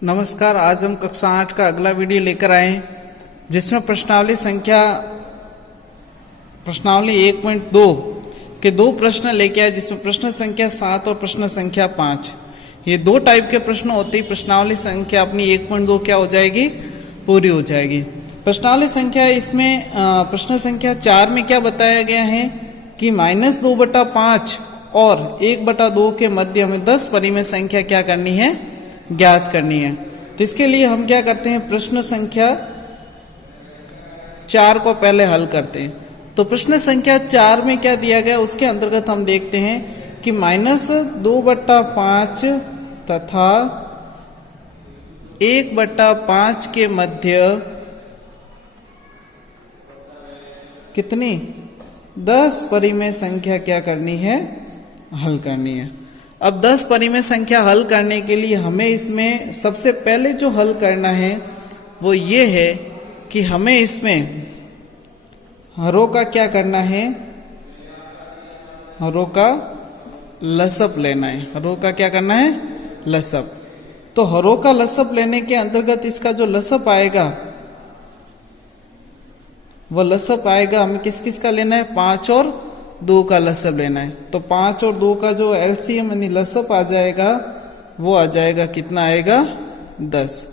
नमस्कार। आज हम कक्षा 8 का अगला वीडियो लेकर आए हैं, जिसमें प्रश्नावली 1.2 के दो प्रश्न लेके आए, जिसमें प्रश्न संख्या 7 और प्रश्न संख्या 5। ये दो टाइप के प्रश्न होते ही प्रश्नावली संख्या अपनी 1.2 क्या हो जाएगी, पूरी हो जाएगी। प्रश्नावली संख्या इसमें प्रश्न संख्या 4 में क्या बताया गया है कि -2/5 और 1/2 के मध्य हमें 10 परिमेय संख्या क्या करनी है, ज्ञात करनी है। तो इसके लिए हम क्या करते हैं, प्रश्न संख्या 4 को पहले हल करते हैं। तो प्रश्न संख्या 4 में क्या दिया गया, उसके अंतर्गत हम देखते हैं कि -2/5 तथा 1/5 के मध्य कितनी 10 परिमेय संख्या क्या करनी है, हल करनी है। अब 10 परिमेय संख्या हल करने के लिए हमें इसमें सबसे पहले जो हल करना है वो ये है कि हमें इसमें हरों का क्या करना है, हरों का लसअप लेना है। हरों का क्या करना है, लसअप। तो हरों का लसअप लेने के अंतर्गत इसका जो लसअप आएगा वो लसअप आएगा, हमें किस किस का लेना है, 5 और 2 का लसअप लेना है। तो 5 और 2 का जो एलसीएम यानी लसअप आ जाएगा वो आ जाएगा, कितना आएगा, 10।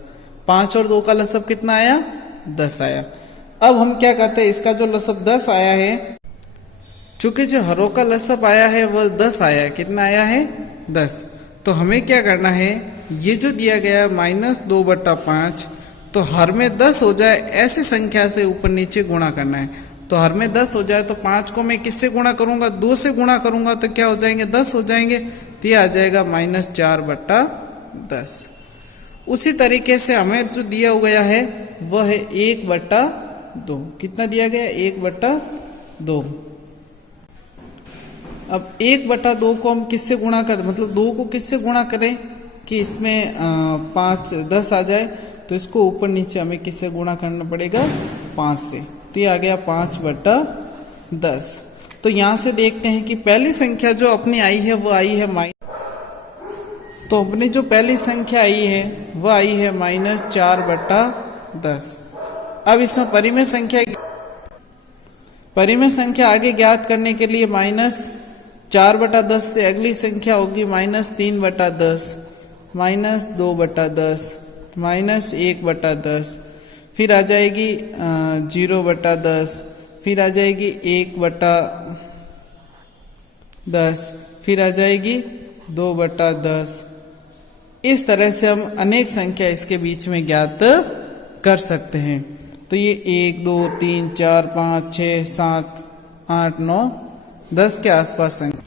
5 और 2 का लसअप कितना आया, 10 आया। अब हम क्या करते हैं, इसका जो लसअप 10 आया है, चूंकि जो हरों का लसअप आया है वो 10 आया है, कितना आया है, 10। तो हमें क्या करना है, ये जो दिया गया -2/5, तो हर में 10 हो जाए ऐसी संख्या से ऊपर नीचे गुणा करना है। तो हर में 10 हो जाए तो 5 को मैं किससे गुणा करूंगा, 2 से गुणा करूंगा तो क्या हो जाएंगे, 10 हो जाएंगे। तो ये आ जाएगा -4/10। उसी तरीके से हमें जो दिया गया है वह है 1/2। कितना दिया गया, 1/2। अब 1/2 को हम किससे गुणा करें, मतलब 2 को किससे गुणा करें कि इसमें 10 आ जाए, तो इसको ऊपर नीचे हमें किससे गुणा करना पड़ेगा, 5 से। तो ये आ गया 5/10। तो यहां से देखते हैं कि पहली संख्या जो अपनी आई है वो आई है तो अपनी जो पहली संख्या आई है वह आई है -4/10। अब इसमें परिमेय संख्या आगे ज्ञात करने के लिए -4/10 से अगली संख्या होगी -3/10, -2/10, -1/10, फिर आ जाएगी 0/10, फिर आ जाएगी 1/10, फिर आ जाएगी 2/10। इस तरह से हम अनेक संख्या इसके बीच में ज्ञात कर सकते हैं। तो ये 1, 2, 3, 4, 5, 6, 7, 8, 9, 10 के आसपास संख्या।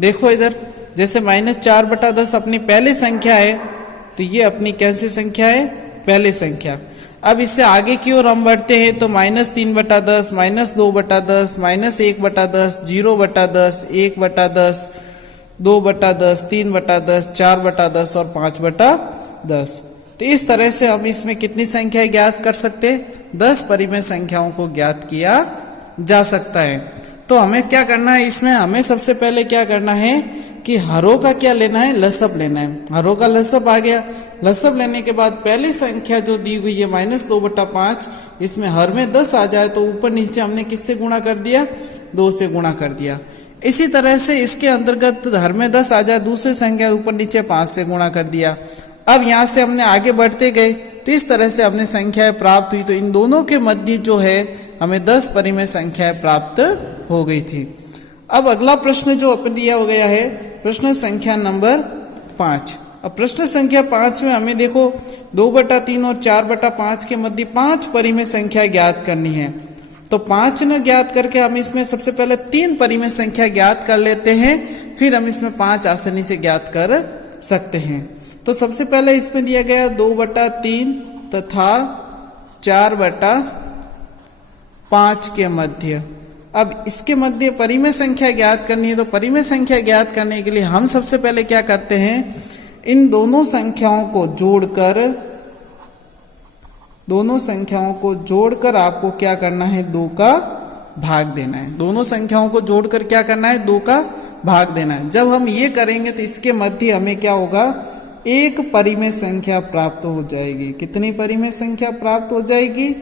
देखो इधर, जैसे -4/10 अपनी पहली संख्या है, तो ये अपनी कैसी संख्या है, पहली संख्या। अब इससे आगे की ओर हम बढ़ते हैं तो -3/10, -2/10, -1/10, 0/10, 1/10, 2/10, 3/10, 4/10 और 5/10। तो इस तरह से हम इसमें कितनी संख्या ज्ञात कर सकते हैं, 10 परिमेय संख्याओं को ज्ञात किया जा सकता है। तो हमें क्या करना है, इसमें हमें सबसे पहले क्या करना है कि हरों का क्या लेना है, लसअप लेना है। हरों का लसअप आ गया। लसअप लेने के बाद पहली संख्या जो दी हुई है -2/5, इसमें हर में 10 आ जाए तो ऊपर नीचे हमने किससे गुणा कर दिया, 2 से गुणा कर दिया। इसी तरह से इसके अंतर्गत हर में 10 आ जाए, दूसरी संख्या ऊपर नीचे 5 से गुणा कर दिया। अब यहाँ से हमने आगे बढ़ते गए तो इस तरह से हमने संख्याएं प्राप्त हुई। तो इन दोनों के मध्य जो है हमें 10 परिमेय संख्याएं प्राप्त हो गई थी। अब अगला प्रश्न जो अपन दिया हो गया है, प्रश्न संख्या नंबर 5। अब प्रश्न संख्या 5 में हमें देखो 2/3 और 4/5 के मध्य 5 परिमेय संख्या ज्ञात करनी है। तो 5 न ज्ञात करके हम इसमें सबसे पहले 3 परिमेय संख्या ज्ञात कर लेते हैं, फिर हम इसमें 5 आसानी से ज्ञात कर सकते हैं। तो सबसे पहले इसमें दिया गया 2/3 तथा 4/5 के मध्य। अब इसके मध्य परिमेय संख्या ज्ञात करनी है। तो परिमेय संख्या ज्ञात करने के लिए हम सबसे पहले क्या करते हैं, इन दोनों संख्याओं को जोड़कर आपको क्या करना है, 2 का भाग देना है। दोनों संख्याओं को जोड़कर क्या करना है, 2 का भाग देना है। जब हम ये करेंगे तो इसके मध्य हमें क्या होगा, एक परिमेय संख्या प्राप्त हो जाएगी। कितनी परिमेय संख्या प्राप्त हो जाएगी?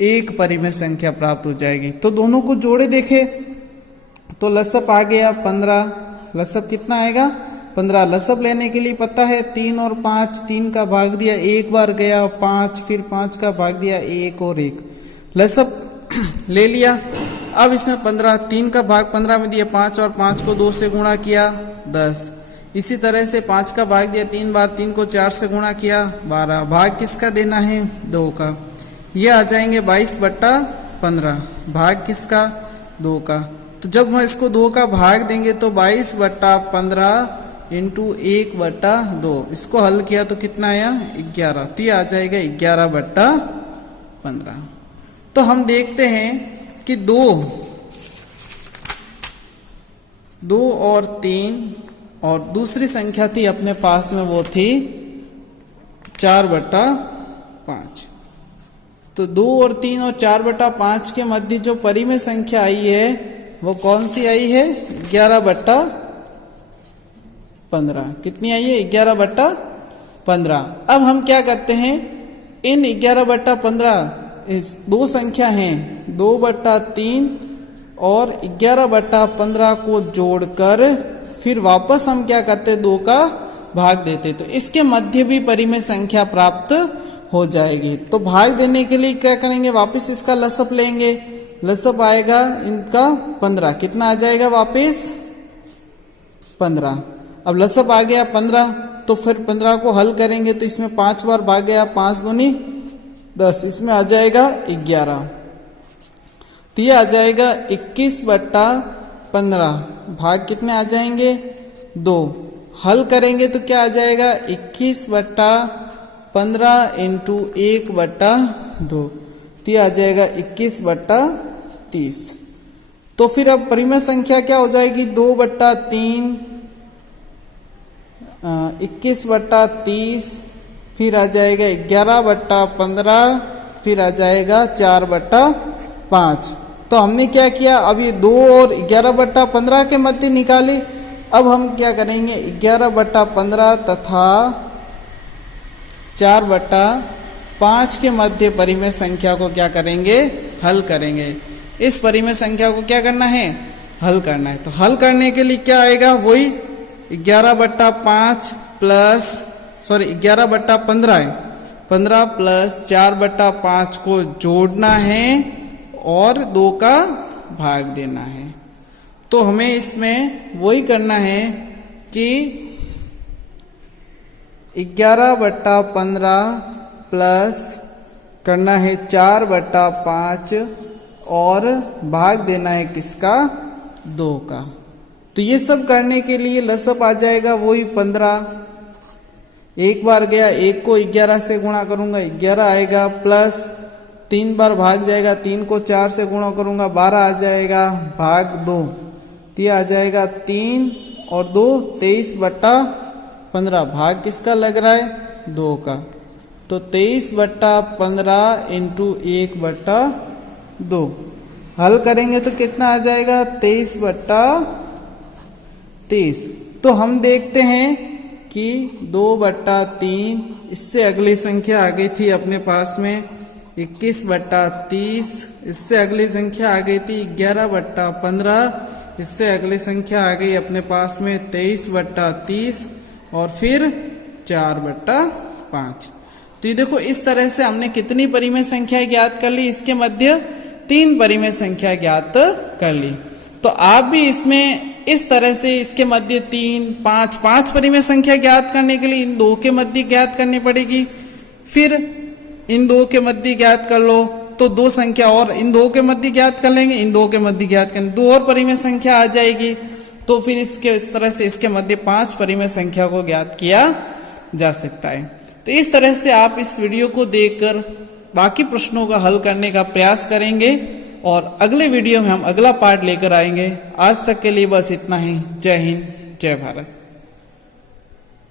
एक परिमेय संख्या प्राप्त हो जाएगी। तो दोनों को जोड़े देखे तो लसअप आ गया 15। लसअप कितना आएगा? 15। लसअप लेने के लिए पता है 3 और 5, 3 का भाग दिया, एक बार गया 5, फिर 5 का भाग दिया 1 और 1, लसअप ले लिया। अब इसमें 15, 3 का भाग 15 में दिया 5 और 5 को 2 से गुणा किया 10। इसी तरह से 5 का भाग दिया 3 बार, 3 को 4 से गुणा किया 12। भाग किसका देना है? 2 का। ये आ जाएंगे 22/15। भाग किसका? 2 का। तो जब हम इसको 2 का भाग देंगे तो 22/15 इंटू 1/2। इसको हल किया तो कितना आया? 11। तो ये आ जाएगा 11/15। तो हम देखते हैं कि 2 और 3 और दूसरी संख्या थी अपने पास में, वो थी 4/5। तो 2 और 3 और 4/5 के मध्य जो परिमेय संख्या आई है वो कौन सी आई है? 11/15। कितनी आई है? 11/15। अब हम क्या करते हैं, इन 11/15 दो संख्या हैं 2/3 और 11/15 को जोड़कर फिर वापस हम क्या करते, 2 का भाग देते, तो इसके मध्य भी परिमेय संख्या प्राप्त हो जाएगी। तो भाग देने के लिए क्या करेंगे, वापस इसका लसअप लेंगे। लसअप आएगा इनका 15। कितना आ जाएगा वापस? 15। अब लसअप आ गया 15, तो फिर 15 को हल करेंगे तो इसमें 5 बार भाग गया, 5 दूनी 10, इसमें आ जाएगा 11। तो ये आ जाएगा 21/15। भाग कितने आ जाएंगे? 2। हल करेंगे तो क्या आ जाएगा? 21/15 इंटू 1/2। तो ये आ जाएगा 21/30। तो फिर अब परिमेय संख्या क्या हो जाएगी? 2/3, 21/30, फिर आ जाएगा 11/15, फिर आ जाएगा 4/5। तो हमने क्या किया, अब ये 2 और 11/15 के मध्य निकाले। अब हम क्या करेंगे, 11/15 तथा 4/5 के मध्य परिमेय संख्या को क्या करेंगे, हल करेंगे। इस परिमेय संख्या को क्या करना है, हल करना है। तो हल करने के लिए क्या आएगा, वही 11/5 प्लस 11/15 है, 15 प्लस 4/5 को जोड़ना है और 2 का भाग देना है। तो हमें इसमें वही करना है कि 11/15 प्लस करना है 4/5 और भाग देना है किसका, 2 का। तो ये सब करने के लिए लसअप आ जाएगा वही 15। एक बार गया, 1 को 11 से गुणा करूंगा 11 आएगा, प्लस 3 बार भाग जाएगा, 3 को 4 से गुणा करूंगा 12 आ जाएगा, भाग 2 तो आ जाएगा 3 और 2 23/15। भाग किसका लग रहा है, 2 का। तो 23/15 इंटू 1/2 हल करेंगे तो कितना आ जाएगा, 23/30। तो हम देखते हैं कि 2/3, इससे अगली संख्या आ गई थी अपने पास में 21/30, इससे अगली संख्या आ गई थी 11/15, इससे अगली संख्या आ गई अपने पास में 23/30 और फिर 4/5। तो ये देखो, इस तरह से हमने कितनी परिमेय संख्या ज्ञात कर ली, इसके मध्य 3 परिमेय संख्या ज्ञात कर ली। तो आप भी इसमें इस तरह से इसके मध्य 3, 5 परिमेय संख्या ज्ञात करने के लिए इन 2 के मध्य ज्ञात करनी पड़ेगी, फिर इन 2 के मध्य ज्ञात कर लो तो 2 संख्या और इन 2 के मध्य ज्ञात कर लेंगे, इन 2 के मध्य ज्ञात करेंगे, 2 और परिमेय संख्या आ जाएगी। तो फिर इस तरह से इसके मध्य 5 परिमेय संख्या को ज्ञात किया जा सकता है। तो इस तरह से आप इस वीडियो को देखकर बाकी प्रश्नों का हल करने का प्रयास करेंगे और अगले वीडियो में हम अगला पार्ट लेकर आएंगे। आज तक के लिए बस इतना ही। जय हिंद, जय भारत।